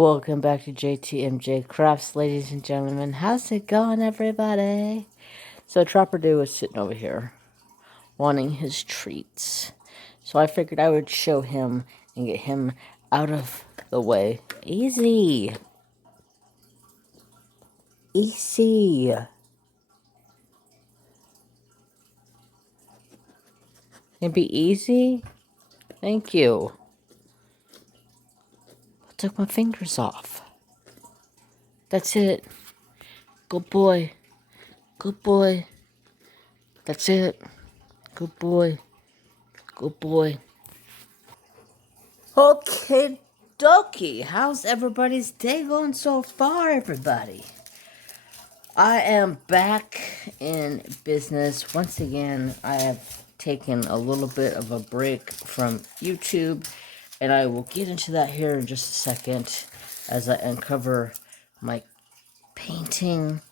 Welcome back to JTMJ Crafts, ladies and gentlemen. How's it going, everybody? So Trapper Dude was sitting over here, wanting his treats. So I figured I would show him and get him out of the way. Easy. Easy. Can it be easy? Thank you. I took my fingers off. That's it. Good boy. Good boy. That's it. Good boy. Good boy. Okay, dokie. How's everybody's day going so far, everybody? I am back in business. Once again, I have taken a little bit of a break from YouTube, and I will get into that here in just a second as I uncover my painting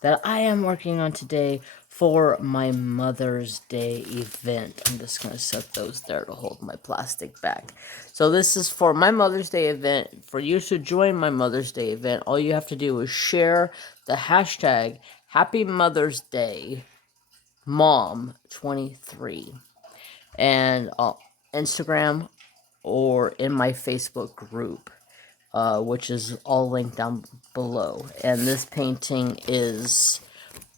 that I am working on today for my Mother's Day event. I'm just going to set those there to hold my plastic back. So this is for my Mother's Day event. For you to join my Mother's Day event, all you have to do is share the hashtag Happy Mother's Day Mom23 and Instagram or in my Facebook group. Which is all linked down below. And this painting is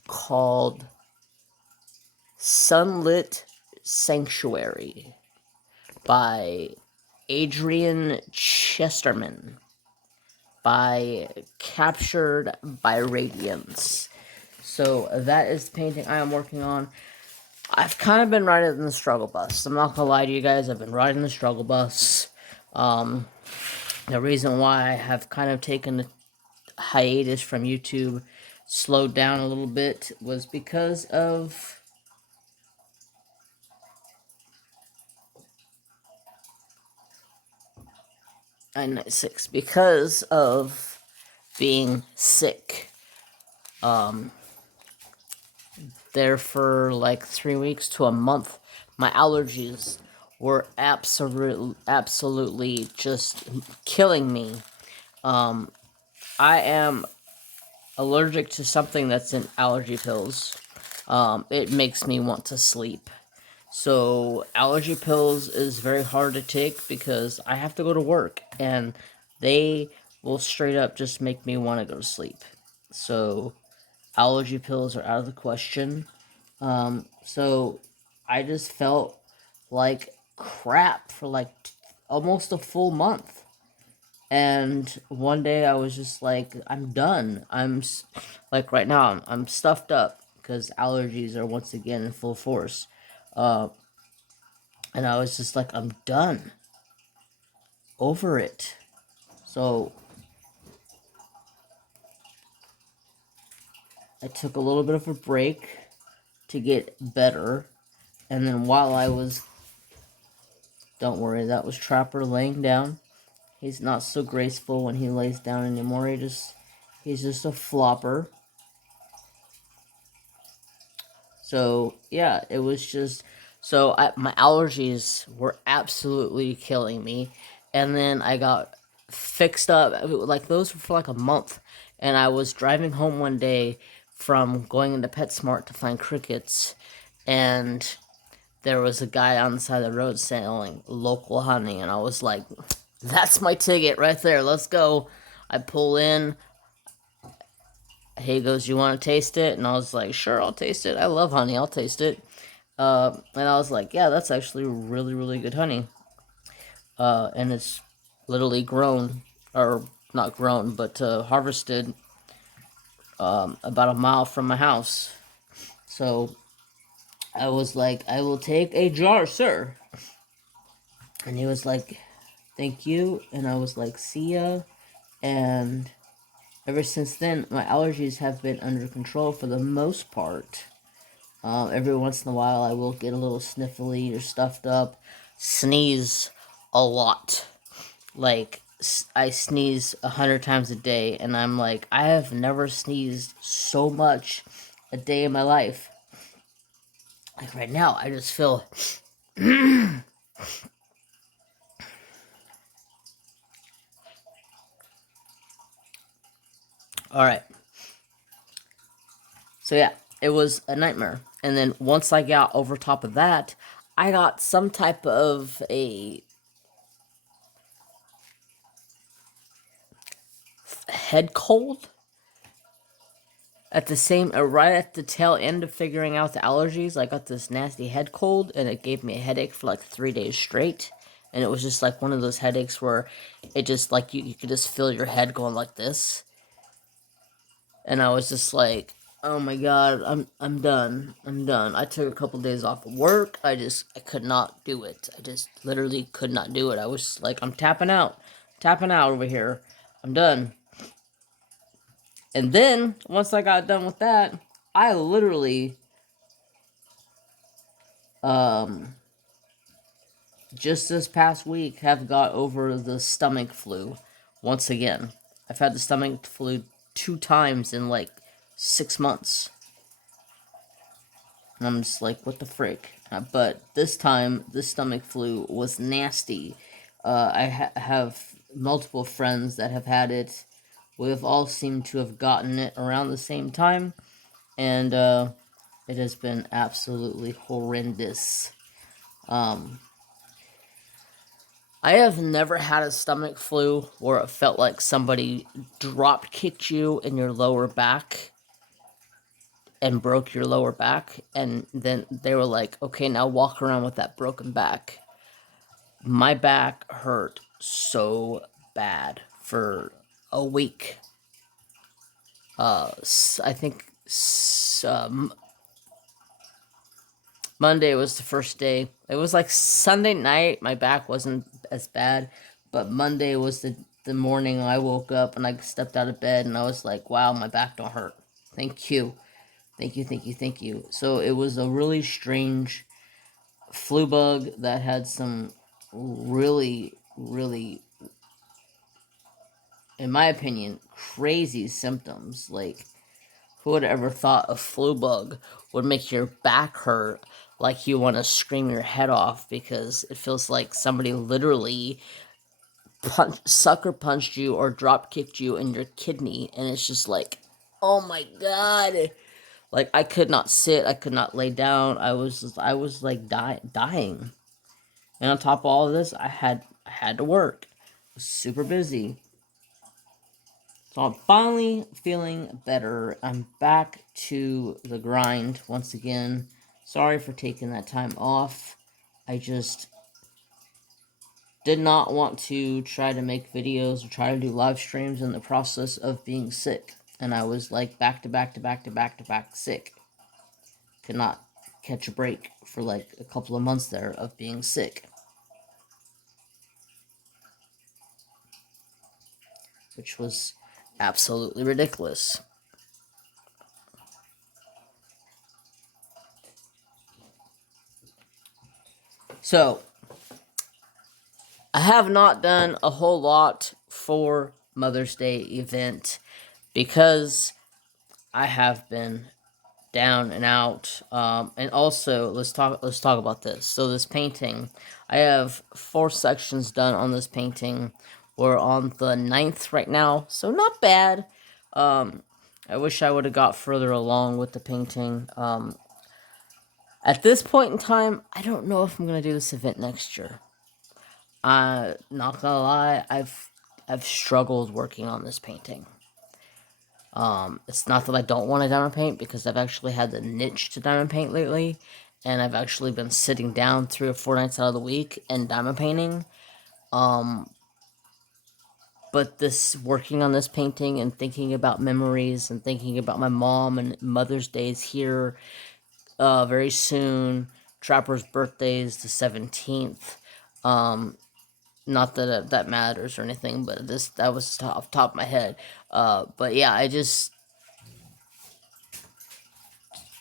called Sunlit Sanctuary by Adrian Chesterman by Captured by Radiance. So that is the painting I am working on. I've kind of been riding the struggle bus. I'm not gonna lie to you guys, I've been riding the struggle bus. The reason why I have kind of taken a hiatus from YouTube, slowed down a little bit, was because of because of being sick. There for like 3 weeks to a month, my allergies were absolutely just killing me. I am allergic to something that's in allergy pills. It makes me want to sleep. So allergy pills is very hard to take because I have to go to work and they will straight up just make me want to go to sleep. So allergy pills are out of the question. So I just felt like crap for like almost a full month. And one day I was just like, I'm done. Like right now, I'm stuffed up because allergies are once again in full force. And I was just like, I'm done. Over it. So I took a little bit of a break to get better. And then while I was... Don't worry, that was Trapper laying down. He's not so graceful when he lays down anymore. He's just a flopper. So, yeah, it was just... So, my allergies were absolutely killing me. And then I got fixed up. Like, those were for like a month. And I was driving home one day from going into PetSmart to find crickets. And there was a guy on the side of the road selling local honey. And I was like, that's my ticket right there. Let's go. I pull in. He goes, you want to taste it? And I was like, sure, I'll taste it. I love honey. I'll taste it. And I was like, yeah, that's actually really, really good honey. And it's literally grown, or not grown, but harvested about a mile from my house. So I was like, I will take a jar, sir. And he was like, thank you. And I was like, see ya. And ever since then, my allergies have been under control for the most part. Every once in a while, I will get a little sniffly or stuffed up, sneeze a lot. Like, I sneeze 100 times a day, and I'm like, I have never sneezed so much a day in my life. Like, right now, I just feel... Alright. So yeah, it was a nightmare. And then once I got over top of that, I got some type of a head cold at the same right at the tail end of figuring out the allergies. I got this nasty head cold, and it gave me a headache for like 3 days straight. And it was just like one of those headaches where it just like you could just feel your head going like this. And I was just like, oh my god, I'm done. I'm done. I took a couple days off of work. I could not do it. I just literally could not do it. I was like, I'm tapping out. Tapping out over here. I'm done. And then once I got done with that, I literally just this past week have got over the stomach flu once again. I've had the stomach flu 2 times in like 6 months. And I'm just like, what the frick? But this time, the stomach flu was nasty. I have multiple friends that have had it. We have all seemed to have gotten it around the same time. And it has been absolutely horrendous. I have never had a stomach flu where it felt like somebody drop kicked you in your lower back and broke your lower back, and then they were like, okay, now walk around with that broken back. My back hurt so bad for a week. I think Monday was the first day. It was like Sunday night, my back wasn't as bad, but Monday was the morning I woke up and I stepped out of bed and I was like, wow, my back don't hurt. Thank you. Thank you, thank you, thank you. So it was a really strange flu bug that had some really, really, in my opinion, crazy symptoms. Like, who would have ever thought a flu bug would make your back hurt like you want to scream your head off because it feels like somebody literally sucker punched you or drop kicked you in your kidney, and it's just like, oh my god. Like, I could not sit, I could not lay down. I was like dying. And on top of all of this, I had to work. I was super busy. So I'm finally feeling better. I'm back to the grind once again. Sorry for taking that time off. I just did not want to try to make videos or try to do live streams in the process of being sick. And I was like back to back to back to back to back sick. Could not catch a break for like a couple of months there of being sick. Which was absolutely ridiculous. So, I have not done a whole lot for Mother's Day event because I have been down and out. And also, let's talk about this. So this painting, I have 4 sections done on this painting. We're on the 9th right now, so not bad. I wish I would have got further along with the painting. At this point in time, I don't know if I'm gonna do this event next year. Not gonna lie, I've struggled working on this painting. It's not that I don't want to diamond paint, because I've actually had the niche to diamond paint lately, and I've actually been sitting down 3 or 4 nights out of the week and diamond painting. But this working on this painting and thinking about memories and thinking about my mom and Mother's Day is here very soon. Trapper's birthday is the 17th. Not that that matters or anything, but that was off the top of my head. But yeah, it's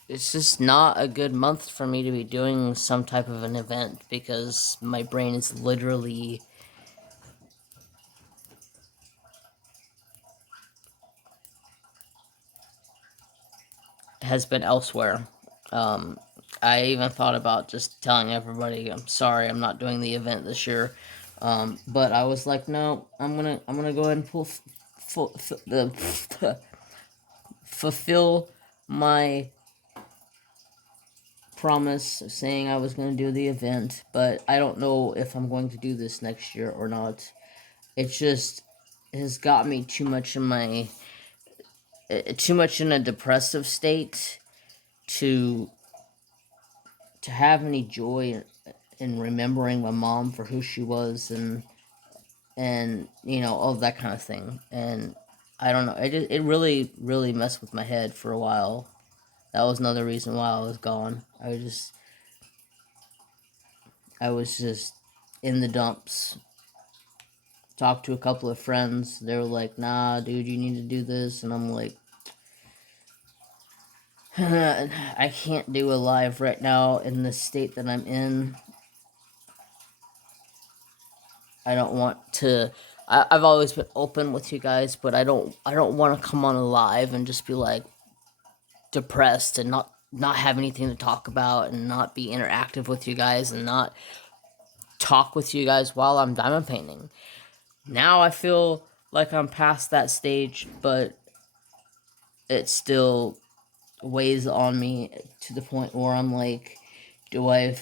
just not a good month for me to be doing some type of an event because my brain is literally has been elsewhere. I even thought about just telling everybody, I'm sorry, I'm not doing the event this year. But I was like, no, I'm gonna go ahead and pull the fulfill my promise of saying I was going to do the event, but I don't know if I'm going to do this next year or not. It just has got me too much in a depressive state to have any joy in remembering my mom for who she was, and you know, all that kind of thing. And I don't know, it really messed with my head for a while. That was another reason why I was gone. I was just in the dumps. Talked to a couple of friends. They were like, "Nah, dude, you need to do this," and I'm like, I can't do a live right now in the state that I'm in. I don't want to. I've always been open with you guys, but I don't want to come on a live and just be like depressed and not have anything to talk about and not be interactive with you guys and not talk with you guys while I'm diamond painting. Now I feel like I'm past that stage, but it still weighs on me to the point where I'm like, do I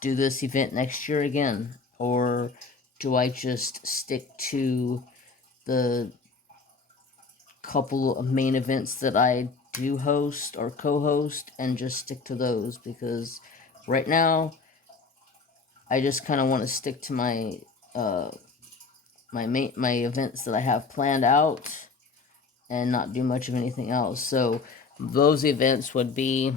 do this event next year again? Or do I just stick to the couple of main events that I do host or co-host and just stick to those? Because right now, I just kind of want to stick to my my events that I have planned out and not do much of anything else. So those events would be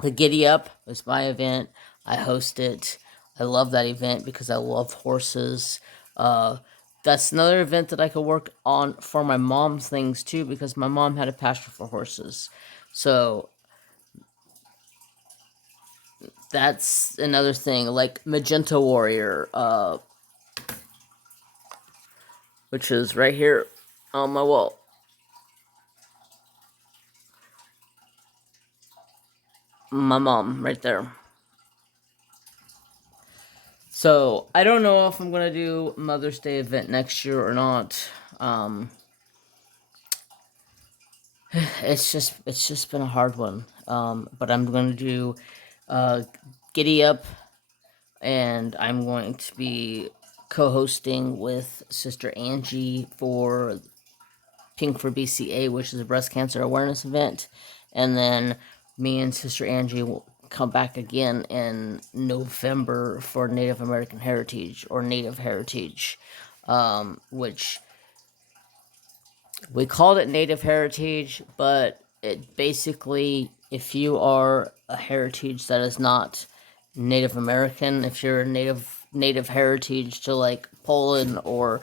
the Giddy Up was my event. I host it. I love that event because I love horses. That's another event that I could work on for my mom's things too, because my mom had a passion for horses. So that's another thing. Like Magenta Warrior, which is right here on my wall. My mom, right there. So I don't know if I'm gonna do Mother's Day event next year or not. It's just been a hard one. But I'm gonna do Giddy Up, and I'm going to be co-hosting with Sister Angie for Pink for BCA, which is a breast cancer awareness event, and then me and Sister Angie will come back again in November for Native American Heritage or Native Heritage, which we called it Native Heritage, but it basically, if you are a heritage that is not Native American, if you're a native heritage to like Poland or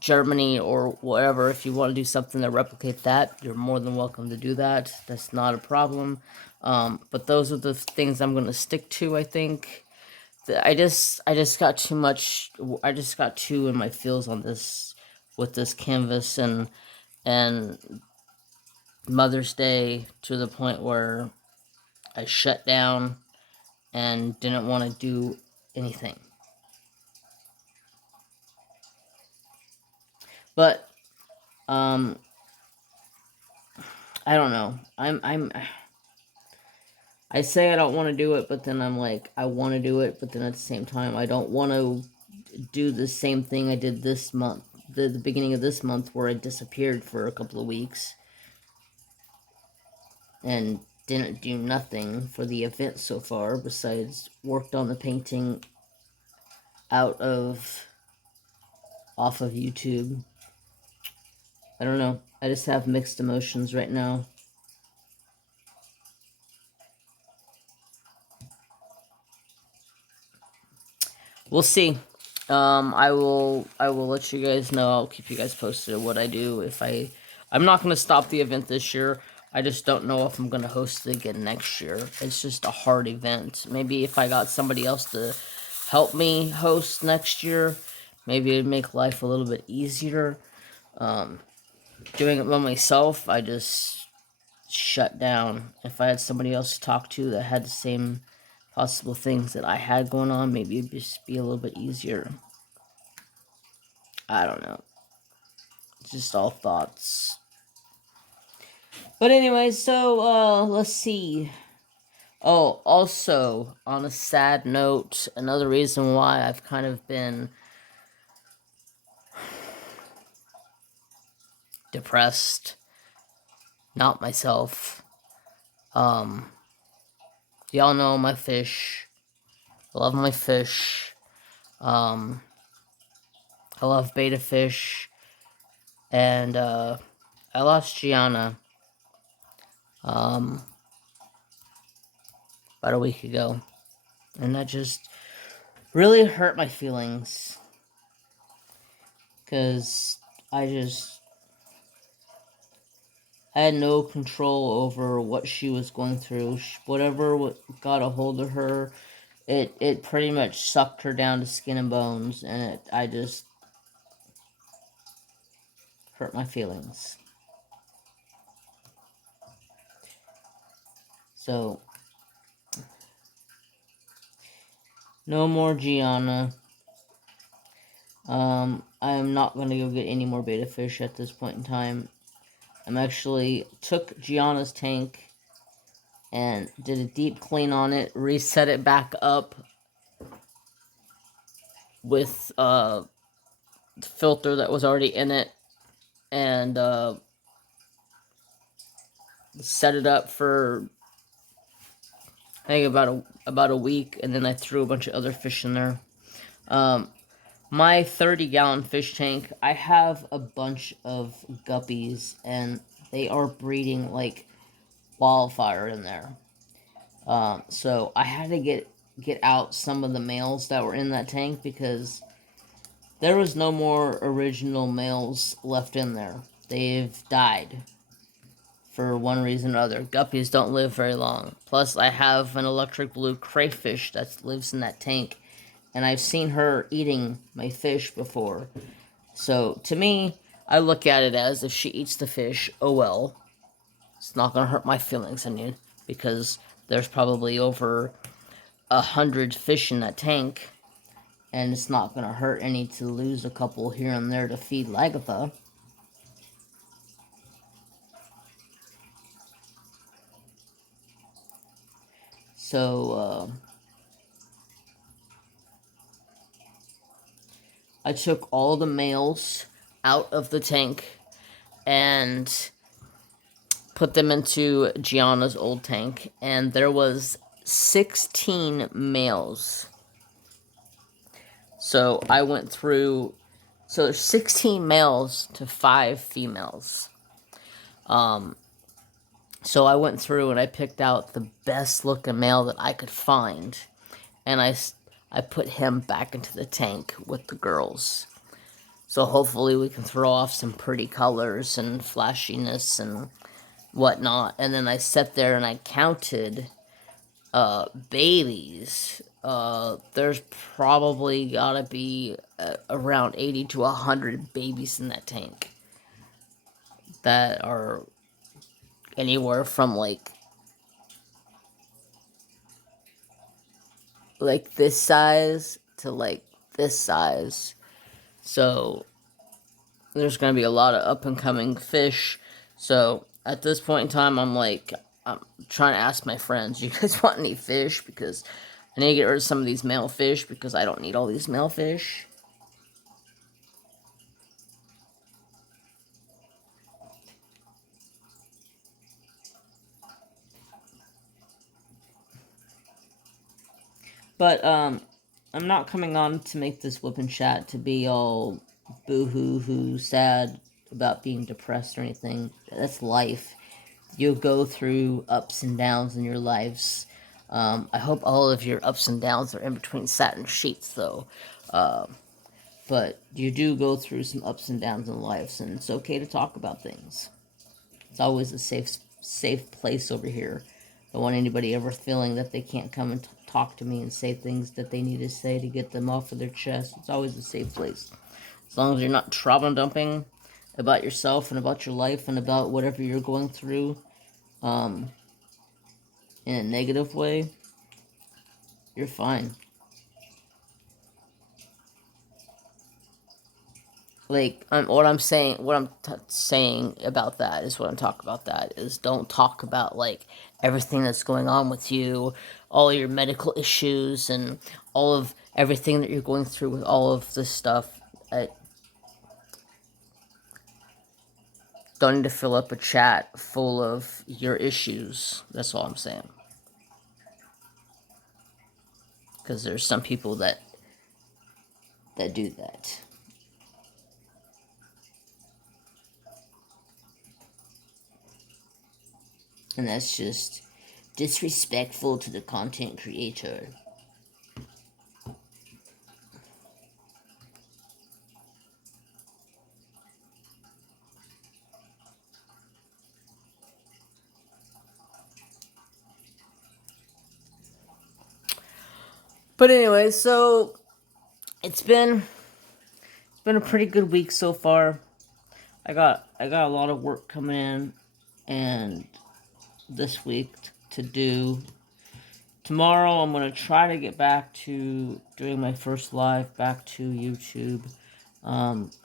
Germany or whatever, if you want to do something to replicate that, you're more than welcome to do that. That's not a problem. But those are the things I'm going to stick to, I think. I just got too much. I just got too in my feels on this with this canvas and Mother's Day to the point where I shut down and didn't want to do anything. But I don't know. I say I don't want to do it, but then I'm like, I want to do it, but then at the same time, I don't want to do the same thing I did this month, the beginning of this month, where I disappeared for a couple of weeks and didn't do nothing for the event so far besides worked on the painting off of YouTube. I don't know. I just have mixed emotions right now. We'll see. I will let you guys know. I'll keep you guys posted of what I do. I'm not gonna stop the event this year. I just don't know if I'm gonna host it again next year. It's just a hard event. Maybe if I got somebody else to help me host next year, maybe it'd make life a little bit easier. Doing it by myself, I just shut down. If I had somebody else to talk to that had the same possible things that I had going on, maybe it'd just be a little bit easier. I don't know. It's just all thoughts. But anyway, so let's see. Oh, also, on a sad note, another reason why I've kind of been depressed, not myself. Y'all know my fish. I love my fish. I love beta fish. And, I lost Gianna, about a week ago. And that just really hurt my feelings. Because I had no control over what she was going through. Whatever got a hold of her, it pretty much sucked her down to skin and bones, and I just hurt my feelings. So, no more Gianna. I am not going to go get any more beta fish at this point in time. I'm actually took Gianna's tank and did a deep clean on it, reset it back up with the filter that was already in it, and set it up for I think about a week, and then I threw a bunch of other fish in there. My 30-gallon fish tank, I have a bunch of guppies, and they are breeding like wildfire in there. So I had to get out some of the males that were in that tank because there was no more original males left in there. They've died for one reason or other. Guppies don't live very long. Plus, I have an electric blue crayfish that lives in that tank, and I've seen her eating my fish before. So, to me, I look at it as if she eats the fish, oh well. It's not going to hurt my feelings any, because there's probably over 100 fish in that tank, and it's not going to hurt any to lose a couple here and there to feed Lagatha. So, I took all the males out of the tank and put them into Gianna's old tank, and there was 16 males. So I went through, so there's 16 males to 5 females. So I went through and I picked out the best looking male that I could find, and I put him back into the tank with the girls. So hopefully we can throw off some pretty colors and flashiness and whatnot. And then I sat there and I counted babies. There's probably gotta be around 80 to 100 babies in that tank that are anywhere from like this size to like this size. So there's going to be a lot of up and coming fish. So at this point in time, I'm trying to ask my friends, you guys want any fish? Because I need to get rid of some of these male fish because I don't need all these male fish. But I'm not coming on to make this whipping chat to be all boo-hoo-hoo sad about being depressed or anything. That's life. You'll go through ups and downs in your lives. I hope all of your ups and downs are in between satin sheets, though. But you do go through some ups and downs in lives, and it's okay to talk about things. It's always a safe place over here. Don't want anybody ever feeling that they can't come and talk to me and say things that they need to say to get them off of their chest. It's always a safe place. As long as you're not trauma dumping about yourself and about your life and about whatever you're going through in a negative way, you're fine. like what I'm saying, saying about that is what I'm talking about. That is, don't talk about like everything that's going on with you, all your medical issues, and all of everything that you're going through with all of this stuff. I don't need to fill up a chat full of your issues. That's all I'm saying. Because there's some people that do that. And that's just disrespectful to the content creator. But anyway, so it's been a pretty good week so far. I got a lot of work coming in, and this week to do. Tomorrow I'm gonna try to get back to doing my first live back to YouTube,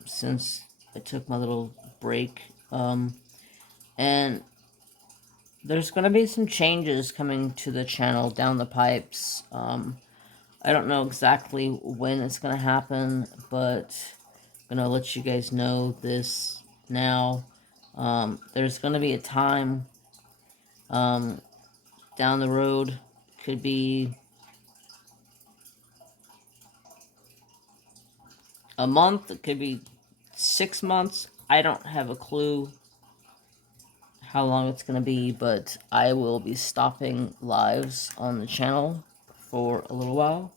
since I took my little break, and there's gonna be some changes coming to the channel down the pipes. I don't know exactly when it's gonna happen, but I'm gonna let you guys know this now. There's gonna be a time down the road, could be a month, it could be 6 months. I don't have a clue how long it's gonna be, but I will be stopping lives on the channel for a little while.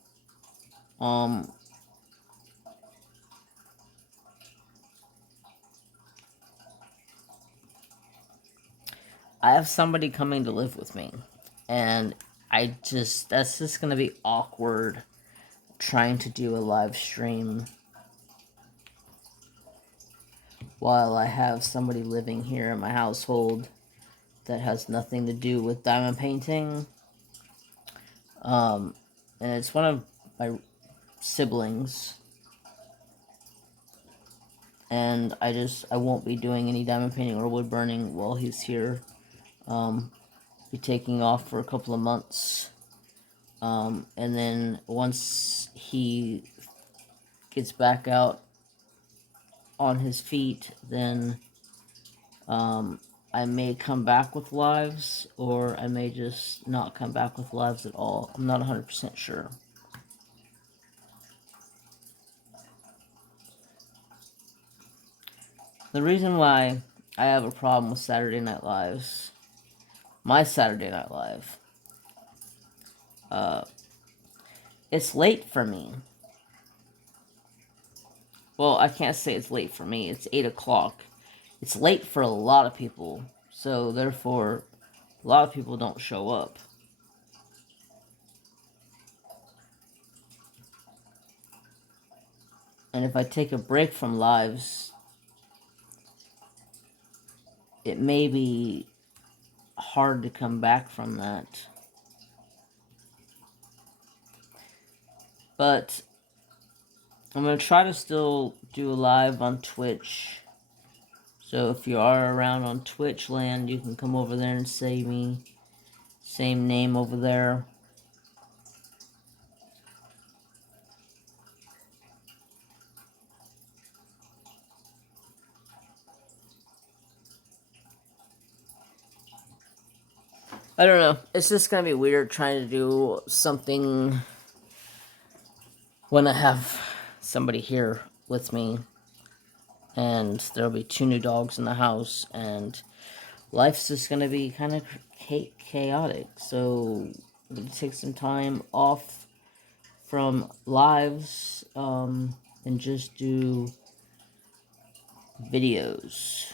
I have somebody coming to live with me, and that's just gonna be awkward trying to do a live stream while I have somebody living here in my household that has nothing to do with diamond painting. And it's one of my siblings, and I won't be doing any diamond painting or wood burning while he's here. Be taking off for a couple of months, and then once he gets back out on his feet, then I may come back with lives, or I may just not come back with lives at all. I'm not 100% sure. The reason why I have a problem with Saturday Night Lives, my Saturday Night Live, it's late for me. Well, I can't say it's late for me. It's 8 o'clock. It's late for a lot of people. So, therefore, a lot of people don't show up. And if I take a break from lives, it may be hard to come back from that. But I'm going to try to still do a live on Twitch. So if you are around on Twitch land, you can come over there and say me. Same name over there. I don't know. It's just going to be weird trying to do something when I have somebody here with me. And there'll be 2 new dogs in the house. And life's just going to be kind of chaotic. So I'm going to take some time off from lives, and just do videos.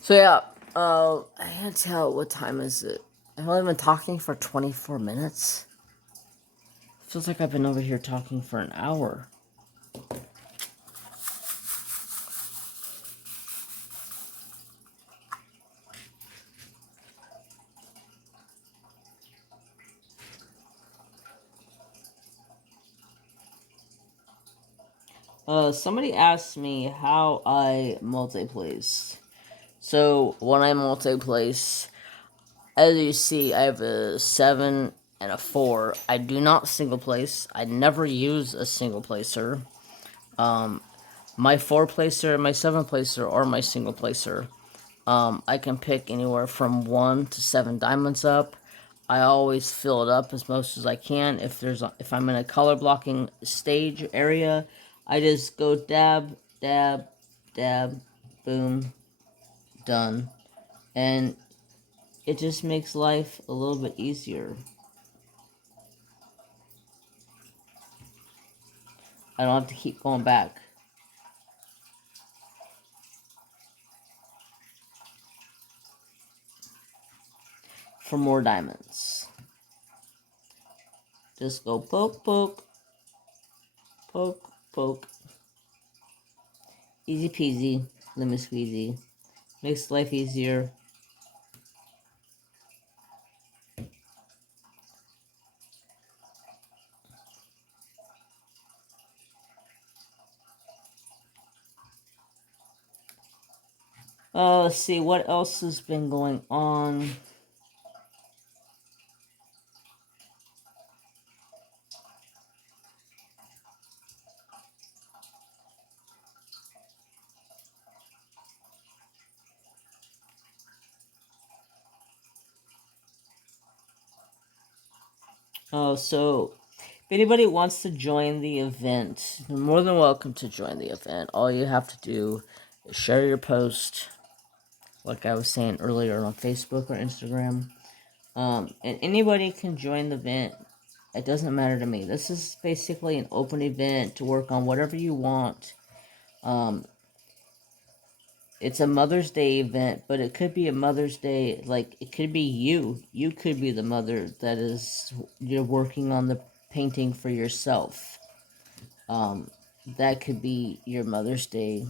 So yeah, I can't tell what time is it. I've only been talking for 24 minutes. Feels like I've been over here talking for an hour. Somebody asked me how I multi-place. So when I multi-place, as you see, I have a 7 and a 4. I do not single place. I never use a single placer. My 4 placer, my 7 placer, or my single placer. I can pick anywhere from 1 to 7 diamonds up. I always fill it up as most as I can. If I'm in a color blocking stage area, I just go dab, dab, dab, boom, done. And it just makes life a little bit easier. I don't have to keep going back for more diamonds. Just go poke, poke, poke, poke. Easy peasy, lemon squeezy. Makes life easier. Let's see, what else has been going on? So if anybody wants to join the event, you're more than welcome to join the event. All you have to do is share your post, like I was saying earlier, on Facebook or Instagram. And anybody can join the event. It doesn't matter to me. This is basically an open event to work on whatever you want. It's a Mother's Day event, but it could be a Mother's Day, like, it could be you. You could be the mother that you're working on the painting for yourself. That could be your Mother's Day.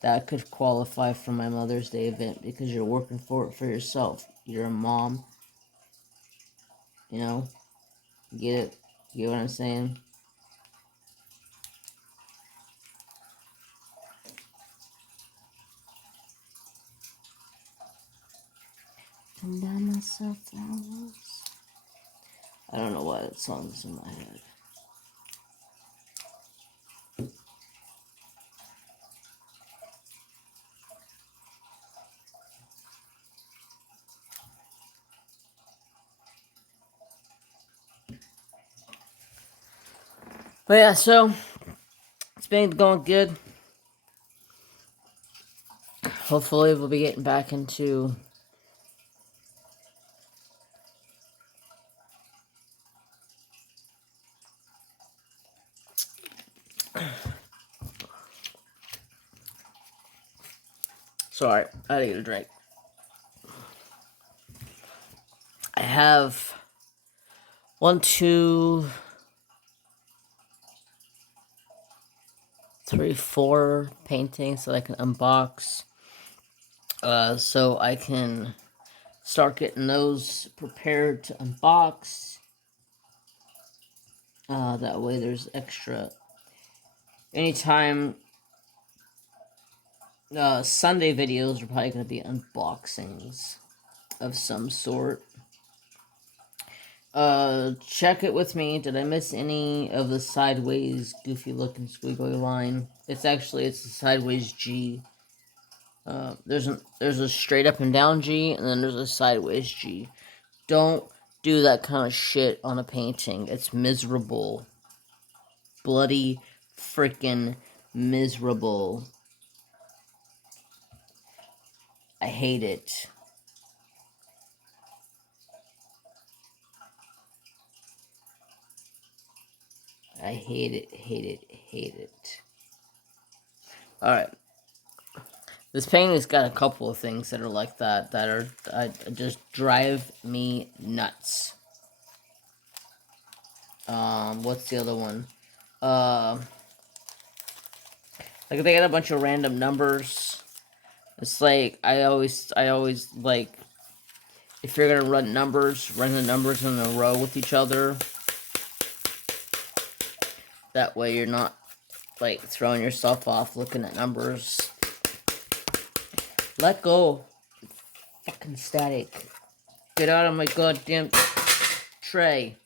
That could qualify for my Mother's Day event because you're working for it for yourself. You're a mom, you know? Get it? Get what I'm saying? Come buy myself flowers. I don't know why that song's in my head. But yeah, so it's been going good. Hopefully we'll be getting back into sorry, I had to get a drink. I have 1, 2, 3, 4 paintings that I can unbox. So I can start getting those prepared to unbox. That way there's extra. Anytime Sunday videos are probably going to be unboxings of some sort. Check it with me. Did I miss any of the sideways, goofy looking squiggly line? It's a sideways G. There's a straight up and down G, and then there's a sideways G. Don't do that kind of shit on a painting. It's miserable. Bloody freaking miserable. I hate it. I hate it, hate it, hate it. Alright. This painting's got a couple of things that are like that just drive me nuts. What's the other one? Like they got a bunch of random numbers. It's like I always like, if you're gonna run the numbers in a row with each other. That way you're not, like, throwing yourself off looking at numbers. Let go. Fucking static. Get out of my goddamn tray.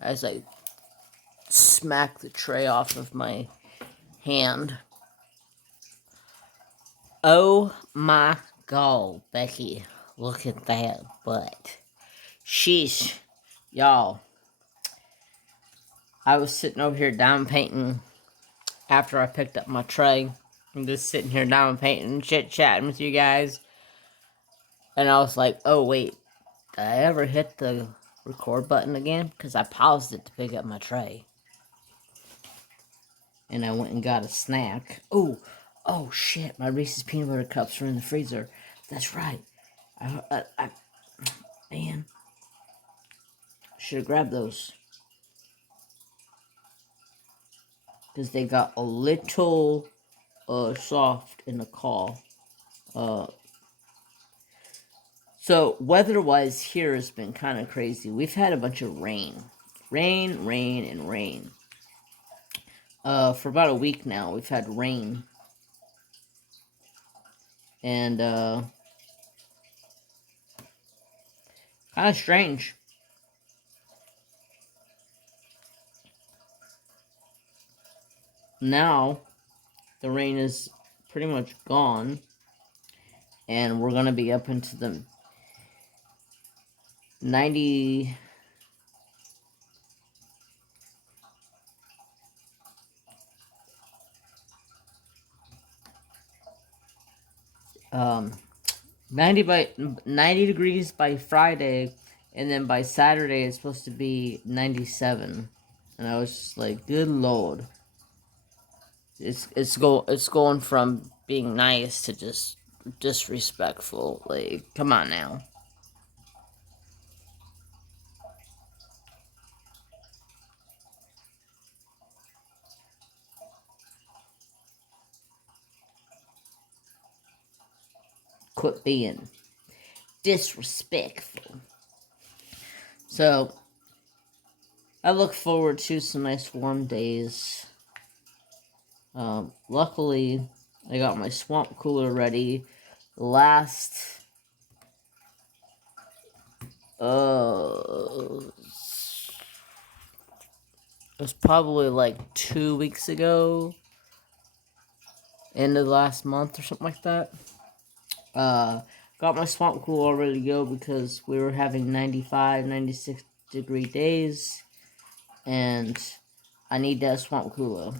As I smack the tray off of my hand. Oh my god, Becky. Look at that butt. Sheesh. Y'all. I was sitting over here diamond painting after I picked up my tray. I'm just sitting here diamond painting, chit-chatting with you guys. And I was like, oh wait, did I ever hit the record button again? Because I paused it to pick up my tray. And I went and got a snack. Oh shit, my Reese's peanut butter cups are in the freezer. That's right. Man, should have grabbed those. Because they got a little soft in the claw. So weather-wise here has been kind of crazy. We've had a bunch of rain. Rain, and rain. For about a week now, we've had rain. And, kind of strange. Now, the rain is pretty much gone. And we're going to be up into the 90... 90 degrees by Friday, and then by Saturday it's supposed to be 97. And I was just like, good lord. It's going from being nice to just disrespectful. Like, come on now. Quit being disrespectful. So, I look forward to some nice warm days. Luckily, I got my swamp cooler ready. Last, it was probably like 2 weeks ago. End of last month or something like that. Got my swamp cooler all ready to go because we were having 95, 96 degree days. And I need that swamp cooler.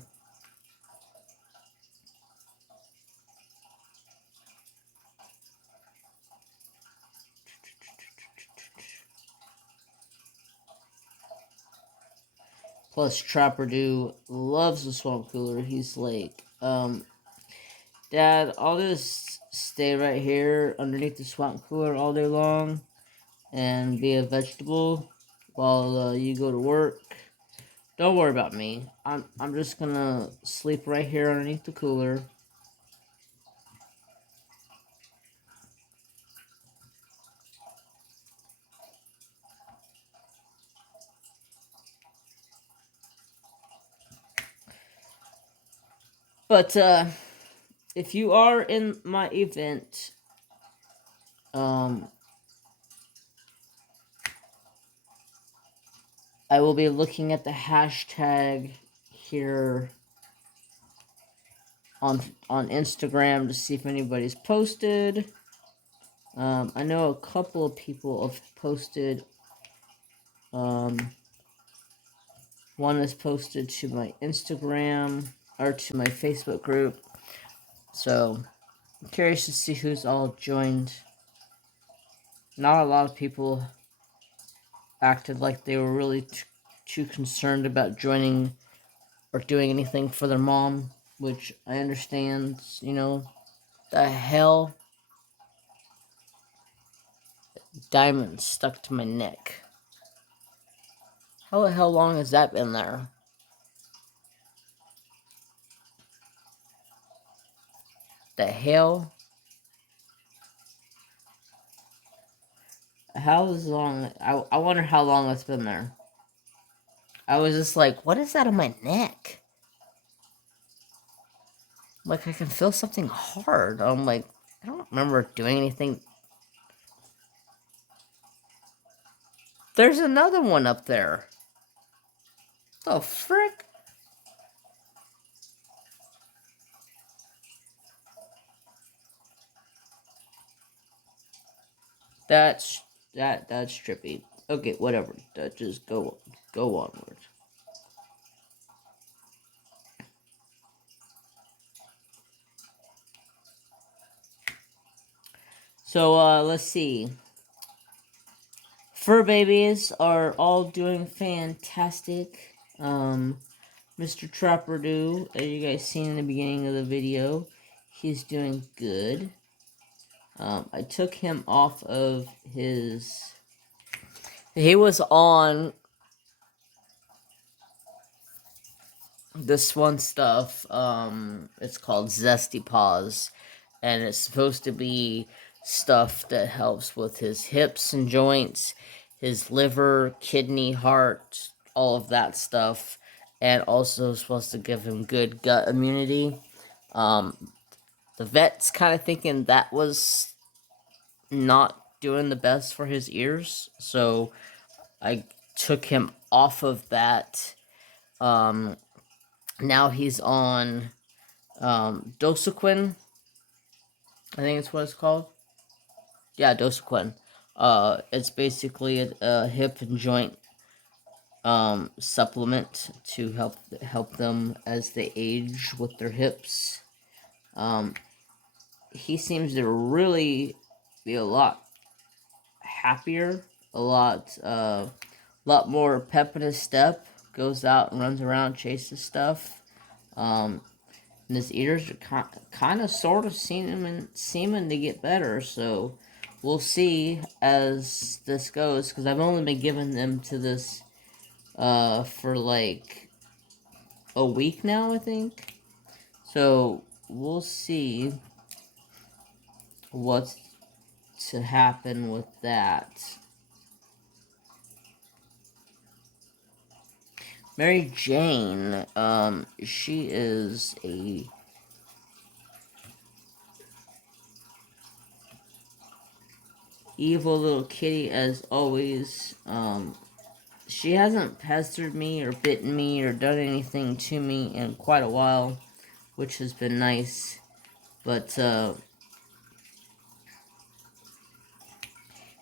Plus, Trapper Dew loves the swamp cooler. He's like, Dad, I'll just stay right here underneath the swamp cooler all day long and be a vegetable while you go to work. Don't worry about me. I'm just gonna sleep right here underneath the cooler. But if you are in my event, I will be looking at the hashtag here on Instagram to see if anybody's posted. I know a couple of people have posted. One is posted to my Instagram or to my Facebook group. So I'm curious to see who's all joined. Not a lot of people acted like they were really too concerned about joining or doing anything for their mom, which I understand, you know. The hell? Diamond stuck to my neck. How the hell long has that been there? The hell? How long? I wonder how long that's been there. I was just like, what is that on my neck? Like, I can feel something hard. I'm like, I don't remember doing anything. There's another one up there. The frick? That's trippy. Okay, whatever. Just go onward. So let's see. Fur babies are all doing fantastic. Mr. Trapperdo, as you guys seen in the beginning of the video, he's doing good. I took him off of his... He was on this one stuff, it's called Zesty Paws, and it's supposed to be stuff that helps with his hips and joints, his liver, kidney, heart, all of that stuff, and also supposed to give him good gut immunity. The vet's kind of thinking that was not doing the best for his ears, so I took him off of that. Now he's on Dosequin, I think it's what it's called. Yeah, Dosequin. It's basically a hip and joint supplement to help them as they age with their hips. He seems to really be a lot happier, a lot more pep in his step. Goes out and runs around, chases stuff. And his ears are kind of sort of seeming to get better, so we'll see as this goes, because I've only been giving them to this for like a week now, I think. So we'll see what's to happen with that. Mary Jane, she is a evil little kitty as always. She hasn't pestered me or bitten me or done anything to me in quite a while, which has been nice. But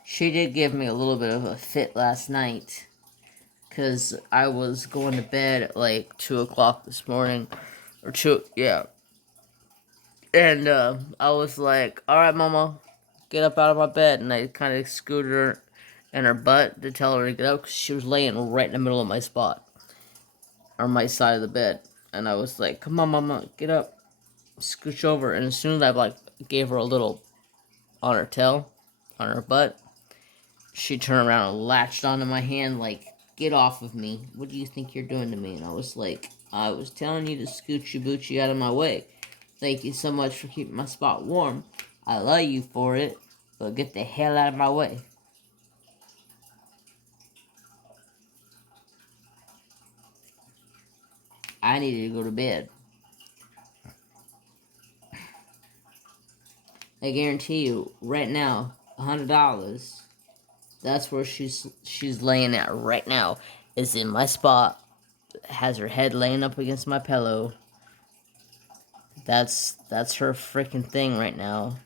she did give me a little bit of a fit last night, because I was going to bed at like 2 o'clock this morning, or 2, yeah. And I was like, alright, Mama, get up out of my bed. And I kind of scooted her in her butt to tell her to get up, because she was laying right in the middle of my spot, or my side of the bed. And I was like, come on, Mama, get up, scooch over. And as soon as I like gave her a little on her tail, on her butt, she turned around and latched onto my hand like, get off of me. What do you think you're doing to me? And I was like, I was telling you to scoochie boochie out of my way. Thank you so much for keeping my spot warm. I love you for it, but get the hell out of my way. I needed to go to bed. I guarantee you, right now, $100. That's where she's laying at right now. Is in my spot. Has her head laying up against my pillow. That's her freaking thing right now.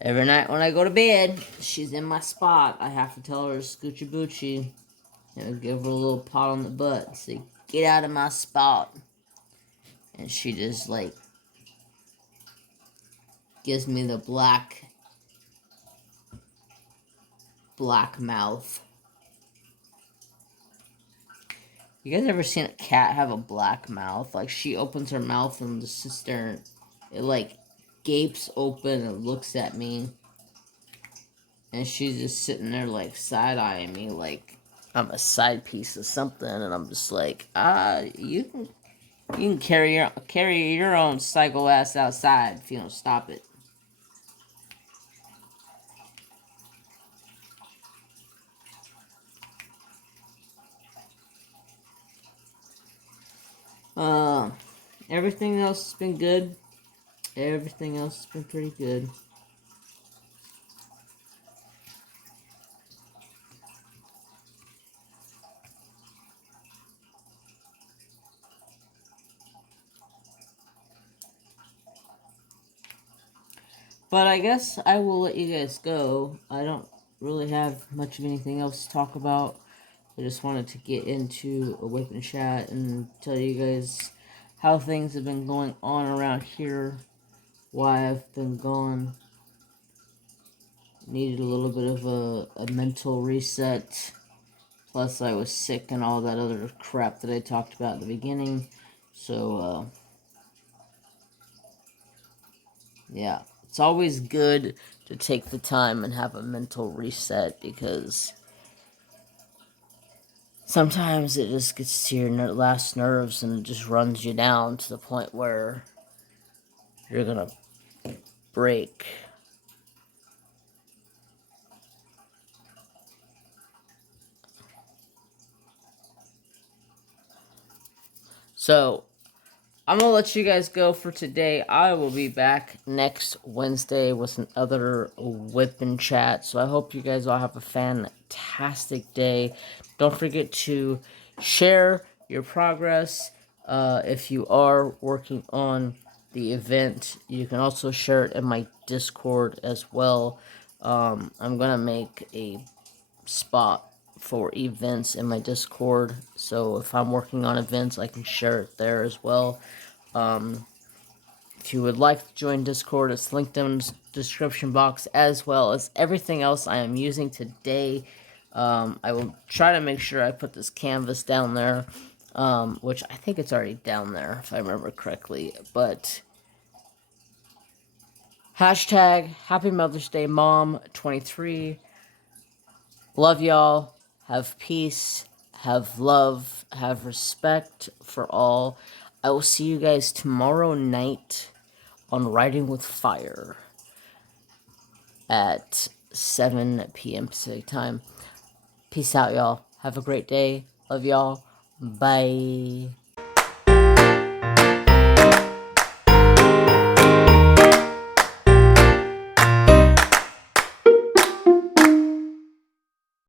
Every night when I go to bed, she's in my spot. I have to tell her scoochie boochie and give her a little pat on the butt and say, get out of my spot. And she just like gives me the black mouth. You guys ever seen a cat have a black mouth? Like, she opens her mouth and the sister, it like gapes open and looks at me. And she's just sitting there like side-eyeing me like I'm a side piece of something. And I'm just like, you can carry your own psycho ass outside if you don't stop it. Everything else has been good. Everything else has been pretty good. But I guess I will let you guys go. I don't really have much of anything else to talk about. I just wanted to get into a whip and chat and tell you guys how things have been going on around here, why I've been gone. Needed a little bit of a mental reset. Plus, I was sick and all that other crap that I talked about at the beginning. So, yeah. It's always good to take the time and have a mental reset because sometimes it just gets to your last nerves and it just runs you down to the point where you're gonna break. So, I'm gonna let you guys go for today. I will be back next Wednesday with another whip and chat. So I hope you guys all have a fantastic day. Don't forget to share your progress. If you are working on the event, you can also share it in my Discord as well. I'm gonna make a spot for events in my Discord. So if I'm working on events, I can share it there as well. If you would like to join Discord, it's linked in the description box, as well as everything else I am using today. I will try to make sure I put this canvas down there, which I think it's already down there, if I remember correctly. But hashtag Happy Mother's Day Mom 23. Love y'all. Have peace. Have love. Have respect for all. I will see you guys tomorrow night on Riding with Fire at 7 p.m. Pacific time. Peace out, y'all. Have a great day. Love y'all. Bye.